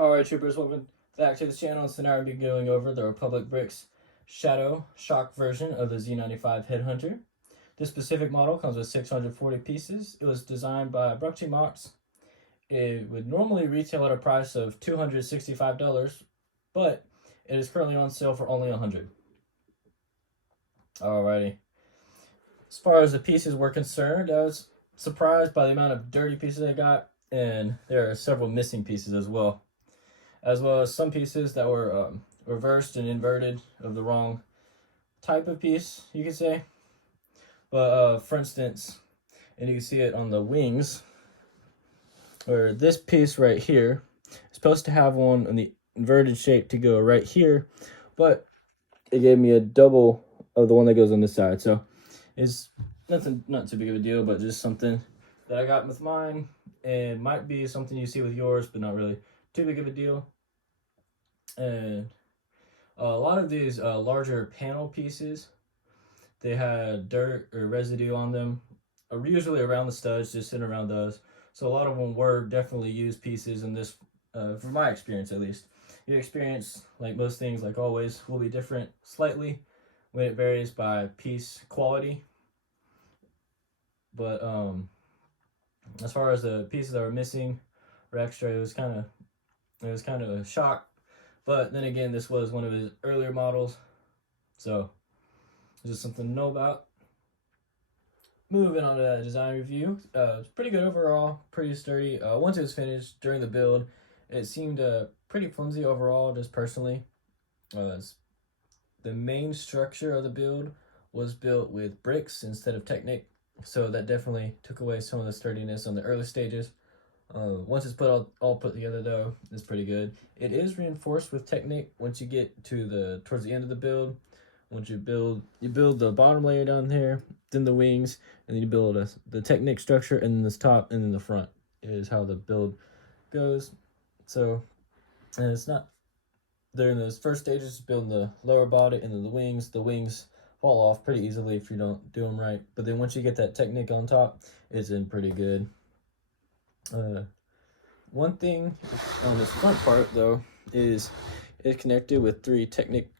Alright troopers, welcome back to the channel. So now we'll be going over the Republic Bricks Shadow Shock version of the Z-95 Headhunter. This specific model comes with 640 pieces. It was designed by Mox. It would normally retail at a price of $265, but it is currently on sale for only $100. Alrighty. As far as the pieces were concerned, I was surprised by the amount of dirty pieces I got, and there are several missing pieces as well as some pieces that were reversed and inverted of the wrong type of piece, you could say. But for instance, and you can see it on the wings, where this piece right here is supposed to have one in the inverted shape to go right here, but it gave me a double of the one that goes on this side. So it's not too big of a deal, but just something that I got with mine, and might be something you see with yours, but not really too big of a deal. And a lot of these larger panel pieces, they had dirt or residue on them, usually around the studs, just sitting around those. So a lot of them were definitely used pieces in this, from my experience at least. Your experience, like most things, like always, will be different slightly when it varies by piece quality. But as far as the pieces that were missing or extra, it was kind of a shock. But then again, this was one of his earlier models, so it's just something to know about. Moving on to that design review, it's pretty good overall, pretty sturdy. Once it was finished during the build, it seemed pretty flimsy overall, just personally. The main structure of the build was built with bricks instead of Technic, so that definitely took away some of the sturdiness on the early stages. Once it's all put together though, it's pretty good. It is reinforced with Technic once you get to towards the end of the build. Once you build the bottom layer down there, then the wings, and then you build the Technic structure, and then this top, and then the front is how the build goes. So, and it's not, during those first stages, building the lower body and then the wings fall off pretty easily if you don't do them right. But then once you get that Technic on top, it's in pretty good. One thing on this front part though is it's connected with 3 Technic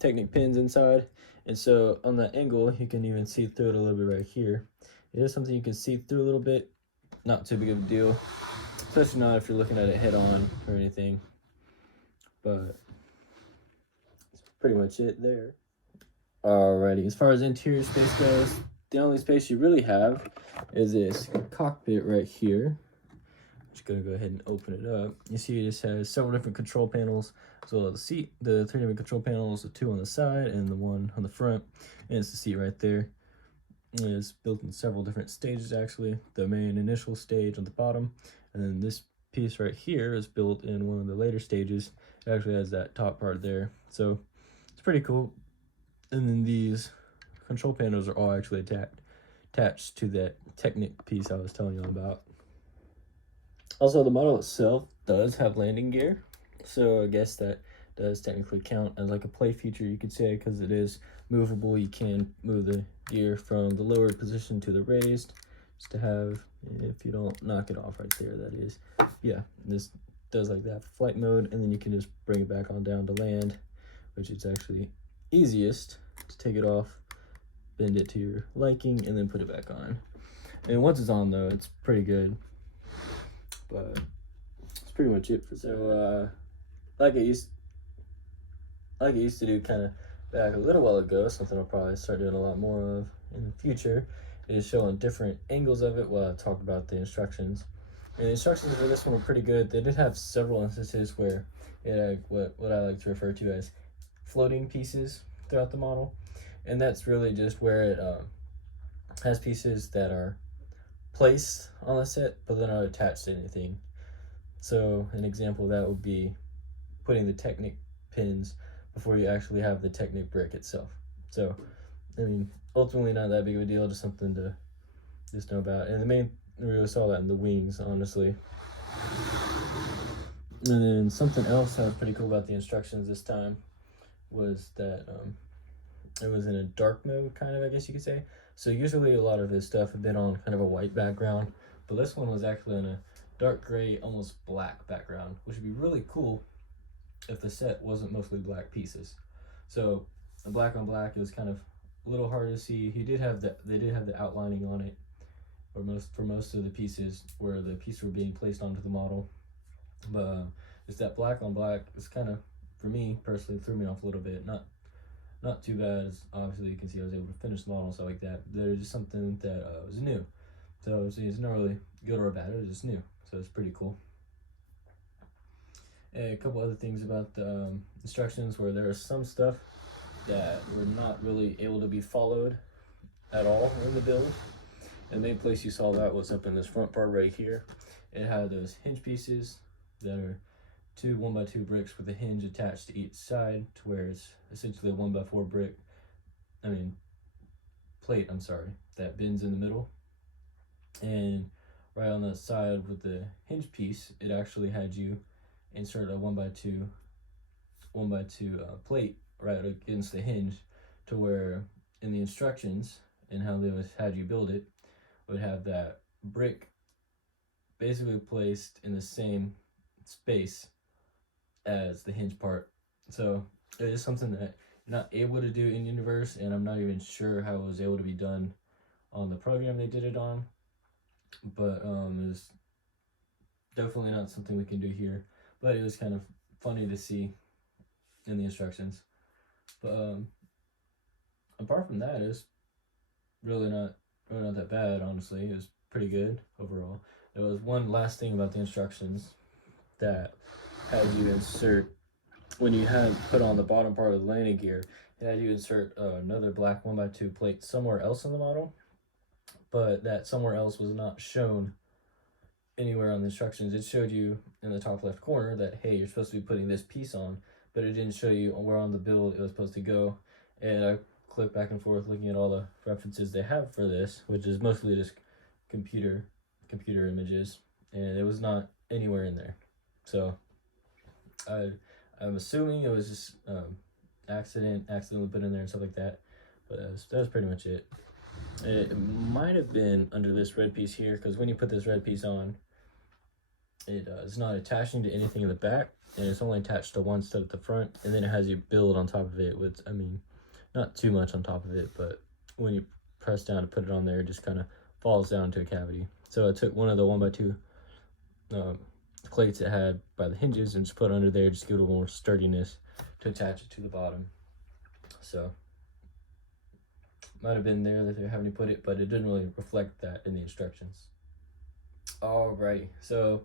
pins inside, and so on the angle you can even see through it a little bit right here. It is something you can see through a little bit, not too big of a deal, especially not if you're looking at it head on or anything. But that's pretty much it there. Alrighty, as far as interior space goes, the only space you really have is this cockpit right here. I'm just gonna go ahead and open it up. You see it just has several different control panels. So the seat, the 3 different control panels, the 2 on the side and the 1 on the front, and it's the seat right there. And it's built in several different stages actually. The main initial stage on the bottom, and then this piece right here is built in one of the later stages. It actually has that top part there, so it's pretty cool. And then these control panels are all actually attached to that Technic piece I was telling you about. Also, the model itself does have landing gear, so I guess that does technically count as like a play feature, you could say, because it is movable. You can move the gear from the lower position to the raised, just to have, if you don't knock it off right there, that is. Yeah, this does like that for flight mode, and then you can just bring it back on down to land, which is actually easiest to take it off, bend it to your liking, and then put it back on. And once it's on though, it's pretty good. But that's pretty much it for that. So like it used to do kind of back a little while ago, something I'll probably start doing a lot more of in the future, is showing different angles of it while I talk about the instructions. And the instructions for this one were pretty good. They did have several instances where it had what I like to refer to as floating pieces throughout the model, and that's really just where it has pieces that are placed on the set but they're not attached to anything. So an example of that would be putting the Technic pins before you actually have the Technic brick itself. So I mean, ultimately not that big of a deal, just something to just know about. And we really saw that in the wings, honestly. And then something else that was pretty cool about the instructions this time was that it was in a dark mode, kind of, I guess you could say. So usually a lot of his stuff had been on kind of a white background, but this one was actually on dark gray, almost black background, which would be really cool if the set wasn't mostly black pieces. So the black on black, it was kind of a little hard to see. They did have the outlining on it, or for most of the pieces where the pieces were being placed onto the model. But it's that black on black is kind of, for me personally, threw me off a little bit. Not too bad, as obviously you can see I was able to finish the model and stuff like that. There's just something that was new. So it's not really good or bad, it was just new. So it's pretty cool. And a couple other things about the instructions, where there was some stuff that were not really able to be followed at all in the build. The main place you saw that was up in this front part right here. It had those hinge pieces that are two 1x2 bricks with a hinge attached to each side, to where it's essentially a 1x4 plate, that bends in the middle. And right on the side with the hinge piece, it actually had you insert a 1x2 plate right against the hinge, to where in the instructions and how they had you build it, would have that brick basically placed in the same space as the hinge part. So it is something that you're not able to do in universe, and I'm not even sure how it was able to be done on the program they did it on, but it's definitely not something we can do here. But it was kind of funny to see in the instructions. But apart from that, it's really not that bad, honestly. It was pretty good overall. There was one last thing about the instructions that had you insert, when you had put on the bottom part of the landing gear, it had you insert another black 1x2 plate somewhere else in the model, but that somewhere else was not shown anywhere on the instructions. It showed you in the top left corner that, hey, you're supposed to be putting this piece on, but it didn't show you where on the build it was supposed to go. And I clicked back and forth looking at all the references they have for this, which is mostly just computer images, and it was not anywhere in there. So I'm assuming it was just accidentally put in there and stuff like that. But that was pretty much it. It might have been under this red piece here, because when you put this red piece on, it is not attaching to anything in the back, and it's only attached to one stud at the front, and then it has you build on top of it with, not too much on top of it, but when you press down to put it on there, it just kind of falls down into a cavity. So I took one of the 1x2 plates it had by the hinges and just put it under there, just give it a little more sturdiness to attach it to the bottom. So might have been there that they're having to put it, but it didn't really reflect that in the instructions. Alrighty, so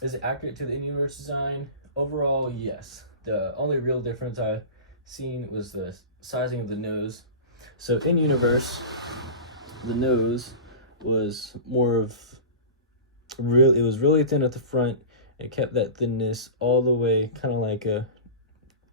is it accurate to the in-universe design? Overall, yes. The only real difference I've seen was the sizing of the nose. So in universe, the nose was it was really thin at the front. It kept that thinness all the way, kind of like a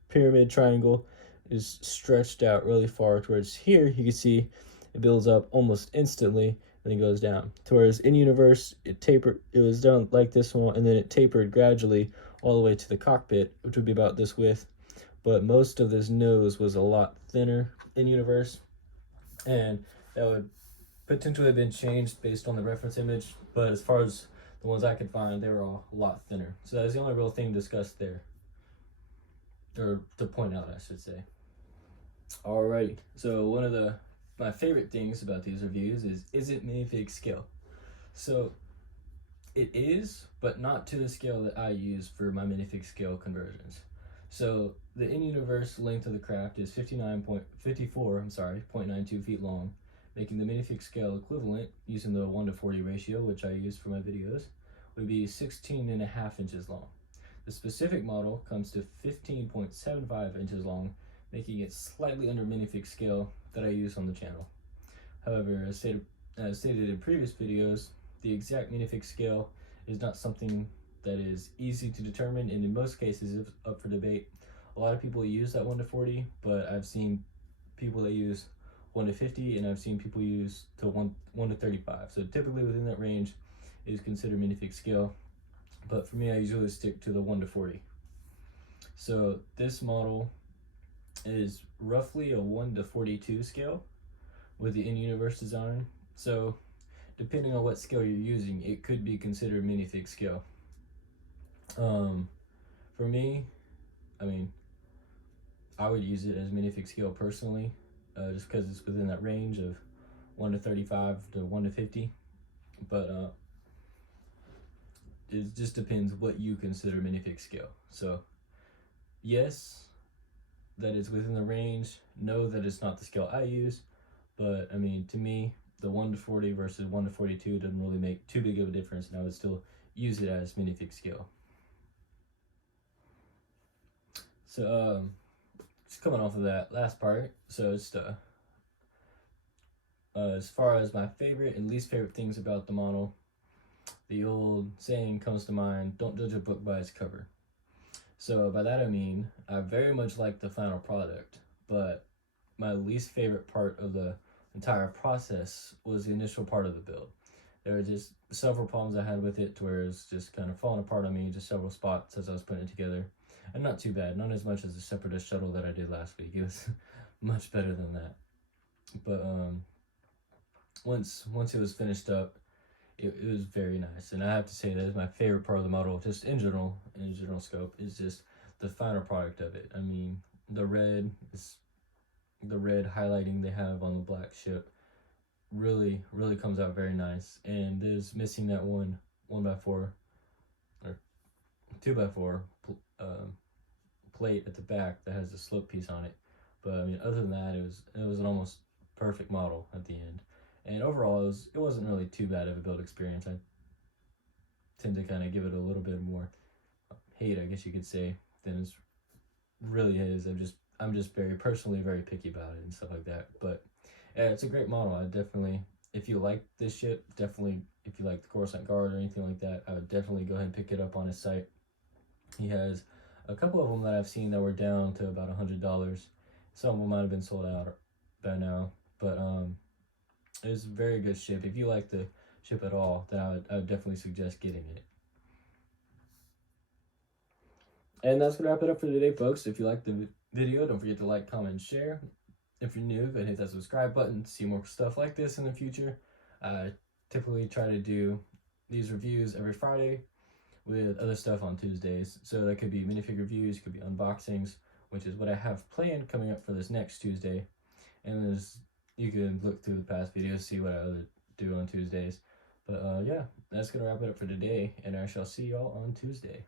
pyramid triangle, is stretched out really far towards here. You can see it builds up almost instantly and then goes down. Whereas in universe, it was done like this one, and then it tapered gradually all the way to the cockpit, which would be about this width. But most of this nose was a lot thinner in universe, and that would potentially have been changed based on the reference image, but as far as the ones I could find, they were all a lot thinner. So that was the only real thing discussed there, or to point out, I should say. Alrighty, so one of my favorite things about these reviews is it Minifig Scale? So it is, but not to the scale that I use for my Minifig Scale conversions. So the in-universe length of the craft is 0.92 feet long, making the Minifig Scale equivalent, using the 1:40 ratio, which I use for my videos, would be 16.5 inches long. The specific model comes to 15.75 inches long, making it slightly under Minifig Scale that I use on the channel. However, as stated in previous videos, the exact Minifig Scale is not something that is easy to determine, and in most cases is up for debate. A lot of people use that 1:40, but I've seen people that use 1:50, and I've seen people use to 1:35. So typically within that range is considered Minifig Scale, but for me, I usually stick to the 1:40. So this model is roughly a 1:42 scale with the in-universe design. So depending on what scale you're using, it could be considered Minifig Scale. For me, I mean, I would use it as Minifig Scale personally, just because it's within that range of 1 to 35 to 1 to 50. But it just depends what you consider Minifig Scale. So, yes, that it's within the range. No, that it's not the scale I use. But, I mean, to me, the 1 to 40 versus 1 to 42 doesn't really make too big of a difference, and I would still use it as Minifig Scale. So, just coming off of that last part, so it's as far as my favorite and least favorite things about the model, the old saying comes to mind, don't judge a book by its cover. So by that I mean, I very much like the final product, but my least favorite part of the entire process was the initial part of the build. There were just several problems I had with it to where it's just kind of falling apart on me, just several spots as I was putting it together. And not too bad, not as much as the Separatist shuttle that I did last week. It was much better than that. But once it was finished up, it was very nice. And I have to say that is my favorite part of the model, just in general scope, is just the final product of it. I mean, the red highlighting they have on the black ship really comes out very nice. And there's missing that 1x4 or 2x4 plate at the back that has a slope piece on it. But I mean, other than that, it was an almost perfect model at the end. And overall, it wasn't really too bad of a build experience. I tend to kind of give it a little bit more hate, I guess you could say, than it really is. I'm just very picky about it and stuff like that. But yeah, it's a great model. I definitely, if you like this ship, definitely, if you like the Coruscant Guard or anything like that, I would definitely go ahead and pick it up on his site. He has a couple of them that I've seen that were down to about $100. Some of them might have been sold out by now, but it's a very good ship. If you like the ship at all, then I would definitely suggest getting it. And that's going to wrap it up for today, folks. If you liked the video, don't forget to like, comment, and share. If you're new, go ahead and hit that subscribe button to see more stuff like this in the future. I typically try to do these reviews every Friday with other stuff on Tuesdays. So that could be minifig reviews, could be unboxings, which is what I have planned coming up for this next Tuesday. And you can look through the past videos, see what I do on Tuesdays. But yeah, that's going to wrap it up for today, and I shall see y'all on Tuesday.